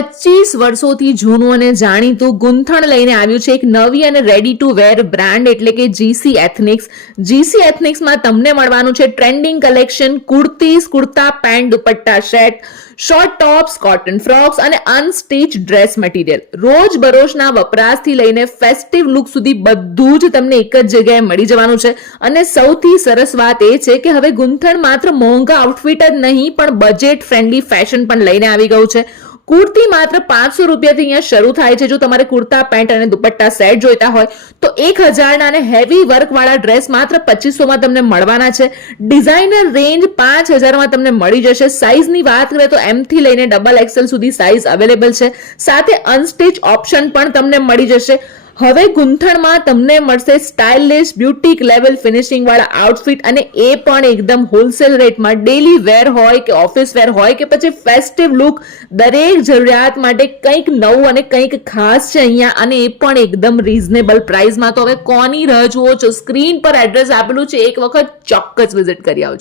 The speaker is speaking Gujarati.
25 વર્ષોથી જૂનું અને જાણીતું ગૂંથણ લઈને આવ્યું છે એક નવી અને રેડી ટુ વેર બ્રાન્ડ એટલે કે જીસી એથનિક્સ. જીસી એથનિક્સમાં તમને મળવાનું છે trending collection, kurtis, kurta pant, dupatta set, short tops, cotton frocks અને અનસ્ટિચ ડ્રેસ મટીરિયલ. રોજ બરોજના વપરાશથી લઈને ફેસ્ટિવ લુક સુધી બધું જ તમને એક જ જગ્યાએ મળી જવાનું છે. અને સૌથી સરસ વાત એ છે કે હવે ગૂંથણ માત્ર મોંઘા આઉટફિટ જ નહીં પણ બજેટ ફ્રેન્ડલી ફેશન પણ લઈને આવી ગયું છે. કુર્તી માત્ર 500 રૂપિયાથી અહીંયા શરૂ થાય છે. જો તમારે કુર્તા પેન્ટ અને દુપટ્ટા સેટ જોઈતા હોય તો 1000ના અને હેવી વર્ક વાળા ડ્રેસ માત્ર 2500માં તમને મળવાના છે. ડિઝાઇનર રેન્જ 5000માં તમને મળી જશે. સાઇઝની વાત કરીએ તો M થી લઈને XXL સુધી સાઇઝ અવેલેબલ છે. સાથે અનસ્ટિચ ઓપ્શન પણ તમને મળી જશે. હવે ગૂંથણમાં તમને મળશે સ્ટાઇલિશ બ્યુટિક લેવલ ફિનિશિંગ વાળા આઉટફિટ અને એ પણ એકદમ હોલસેલ રેટમાં. ડેલી વેર હોય કે ઓફિસ વેર હોય કે પછી ફેસ્ટિવ લુક, દરેક જરૂરિયાત માટે કંઈક નવું અને કંઈક ખાસ છે અહીંયા, અને એ પણ એકદમ રીઝનેબલ પ્રાઇસમાં. તો હવે કોની રાહ જુઓ છો? સ્ક્રીન પર એડ્રેસ આપેલું છે, એક વખત ચોક્કસ વિઝિટ કરી આવજો.